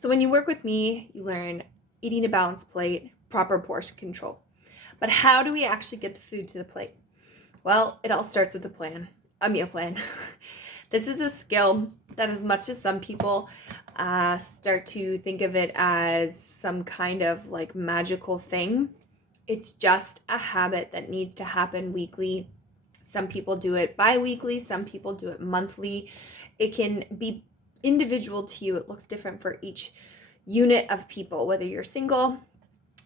So when you work with me, you learn eating a balanced plate, proper portion control. But how do we actually get the food to the plate? Well, it all starts with a meal plan. This is a skill that, as much as some people start to think of it as some kind of like magical thing, it's just a habit that needs to happen weekly. Some people do it bi-weekly, some people do it monthly. It can be individual to you. It looks different for each unit of people, whether you're single,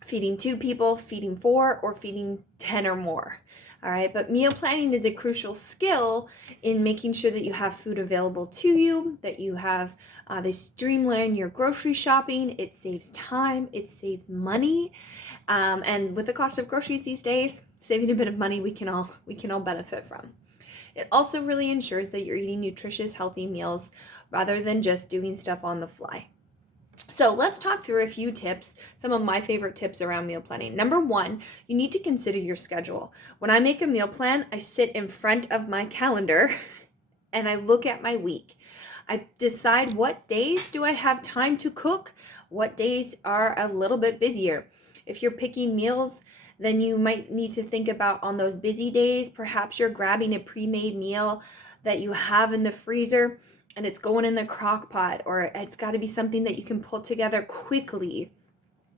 feeding 2 people, feeding 4, or feeding 10 or more. All right, but meal planning is a crucial skill in making sure that you have food available to you, that you have, they streamline your grocery shopping. It saves time, it saves money. And with the cost of groceries these days, saving a bit of money we can all benefit from. It also really ensures that you're eating nutritious, healthy meals rather than just doing stuff on the fly. So let's talk through a few tips, some of my favorite tips around meal planning. Number 1, you need to consider your schedule. When I make a meal plan, I sit in front of my calendar and I look at my week. I decide what days do I have time to cook, what days are a little bit busier. If you're picking meals, then you might need to think about on those busy days, perhaps you're grabbing a pre-made meal that you have in the freezer and it's going in the crock pot, or it's got to be something that you can pull together quickly.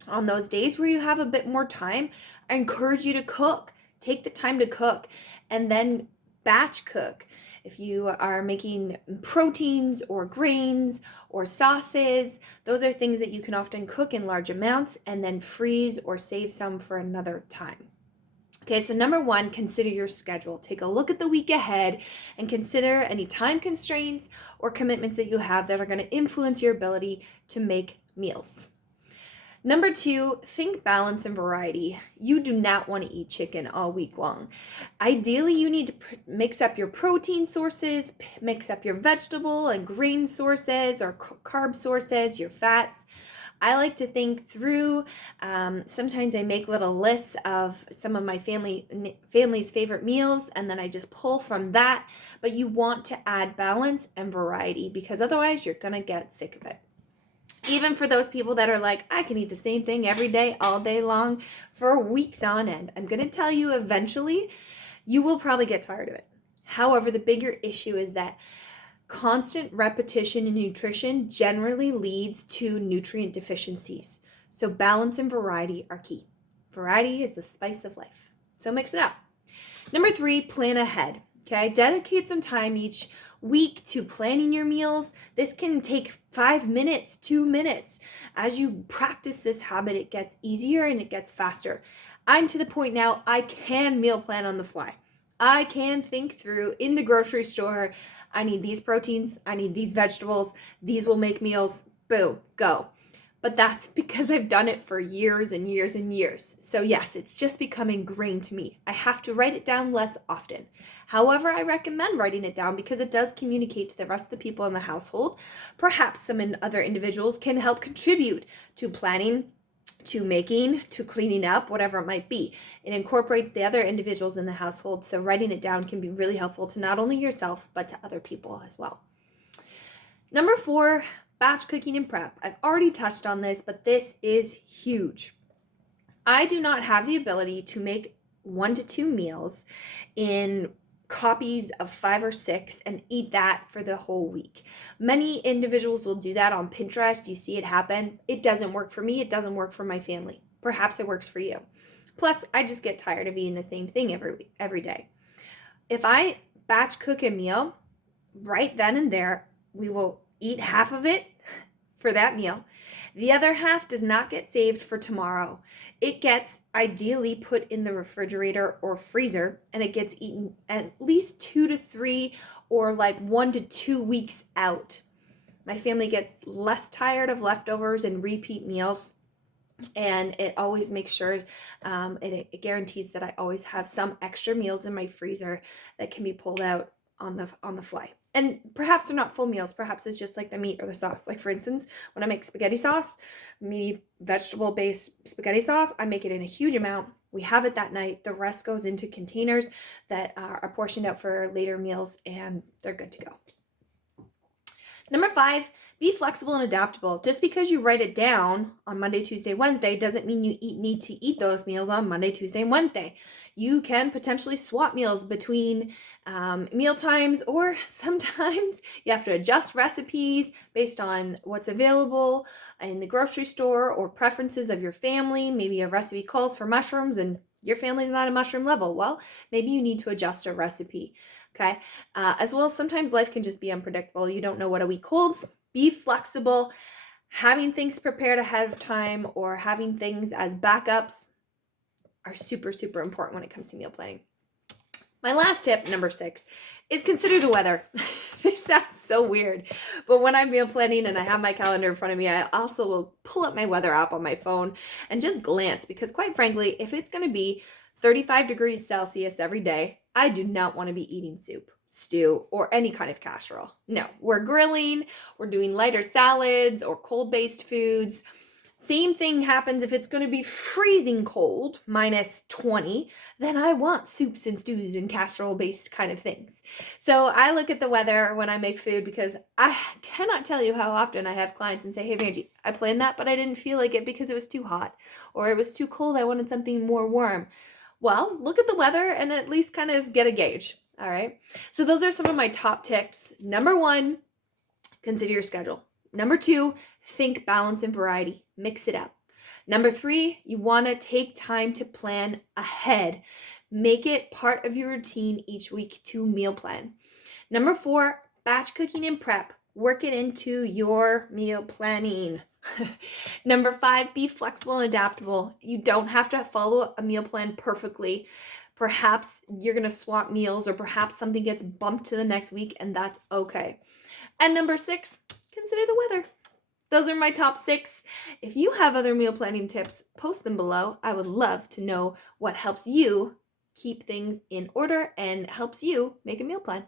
On those days where you have a bit more time, I encourage you to cook. Take the time to cook and then batch cook. If you are making proteins or grains or sauces, those are things that you can often cook in large amounts and then freeze or save some for another time. Okay, so number 1, consider your schedule. Take a look at the week ahead and consider any time constraints or commitments that you have that are going to influence your ability to make meals. Number 2, think balance and variety. You do not want to eat chicken all week long. Ideally, you need to mix up your protein sources, mix up your vegetable and grain sources or carb sources, your fats. I like to think through, sometimes I make little lists of some of my family's favorite meals, and then I just pull from that. But you want to add balance and variety because otherwise you're going to get sick of it. Even for those people that are like, I can eat the same thing every day, all day long, for weeks on end. I'm going to tell you eventually, you will probably get tired of it. However, the bigger issue is that constant repetition in nutrition generally leads to nutrient deficiencies. So balance and variety are key. Variety is the spice of life. So mix it up. Number 3, plan ahead. Okay, dedicate some time each week to planning your meals. This can take 5 minutes, 2 minutes. As you practice this habit, it gets easier and it gets faster. I'm to the point now I can meal plan on the fly. I can think through in the grocery store, I need these proteins, I need these vegetables, these will make meals, boom, go. But that's because I've done it for years and years and years. So yes, it's just become ingrained to me. I have to write it down less often. However, I recommend writing it down because it does communicate to the rest of the people in the household. Perhaps some other individuals can help contribute to planning, to making, to cleaning up, whatever it might be. It incorporates the other individuals in the household, so writing it down can be really helpful to not only yourself, but to other people as well. Number 4, batch cooking and prep. I've already touched on this, but this is huge. I do not have the ability to make 1 to 2 meals in copies of 5 or 6 and eat that for the whole week. Many individuals will do that on Pinterest. You see it happen. It doesn't work for me. It doesn't work for my family. Perhaps it works for you. Plus, I just get tired of eating the same thing every day. If I batch cook a meal, right then and there, we will eat half of it for that meal. The other half does not get saved for tomorrow. It gets ideally put in the refrigerator or freezer, and it gets eaten at least 2 to 3 or like 1 to 2 weeks out. My family gets less tired of leftovers and repeat meals, and it always makes sure, it guarantees that I always have some extra meals in my freezer that can be pulled out on the fly. And perhaps they're not full meals. Perhaps it's just like the meat or the sauce. Like for instance, when I make spaghetti sauce, meaty vegetable-based spaghetti sauce, I make it in a huge amount. We have it that night. The rest goes into containers that are portioned out for later meals, and they're good to go. Number 5, Be flexible and adaptable. Just because you write it down on Monday, Tuesday, Wednesday doesn't mean you need to eat those meals on Monday, Tuesday, and Wednesday. You can potentially swap meals between meal times, or sometimes you have to adjust recipes based on what's available in the grocery store or preferences of your family. Maybe a recipe calls for mushrooms and your family's not a mushroom level. Well, maybe you need to adjust a recipe. Okay. As well, sometimes life can just be unpredictable. You don't know what a week holds. Be flexible. Having things prepared ahead of time or having things as backups are super, super important when it comes to meal planning. My last tip, number 6, is consider the weather. This sounds so weird, but when I'm meal planning and I have my calendar in front of me, I also will pull up my weather app on my phone and just glance, because quite frankly, if it's going to be 35 degrees Celsius every day, I do not want to be eating soup, stew, or any kind of casserole. No, we're grilling, we're doing lighter salads or cold-based foods. Same thing happens if it's going to be freezing cold, minus 20, then I want soups and stews and casserole-based kind of things. So I look at the weather when I make food, because I cannot tell you how often I have clients and say, hey, Vanjie, I planned that, but I didn't feel like it because it was too hot, or it was too cold, I wanted something more warm. Well, look at the weather and at least kind of get a gauge. All right. So those are some of my top tips. Number 1, consider your schedule. Number 2, think balance and variety. Mix it up. Number 3, you want to take time to plan ahead. Make it part of your routine each week to meal plan. Number 4, batch cooking and prep. Work it into your meal planning. Number 5, be flexible and adaptable. You don't have to follow a meal plan perfectly. Perhaps you're going to swap meals, or perhaps something gets bumped to the next week, and that's okay. And number 6, consider the weather. Those are my top 6. If you have other meal planning tips, post them below. I would love to know what helps you keep things in order and helps you make a meal plan.